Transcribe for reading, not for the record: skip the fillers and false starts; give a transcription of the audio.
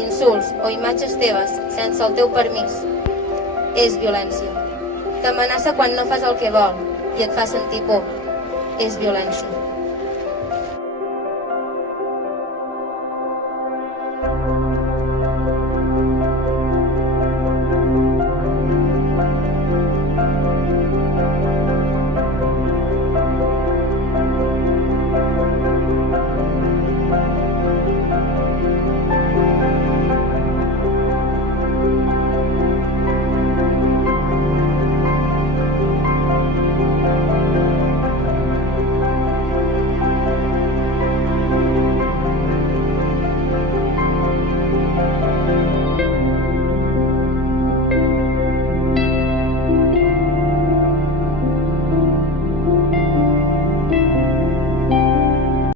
insults o imatges teves sense el teu permís és violència. T'amenaça quan no fas el que vol i et fa sentir por. És violència.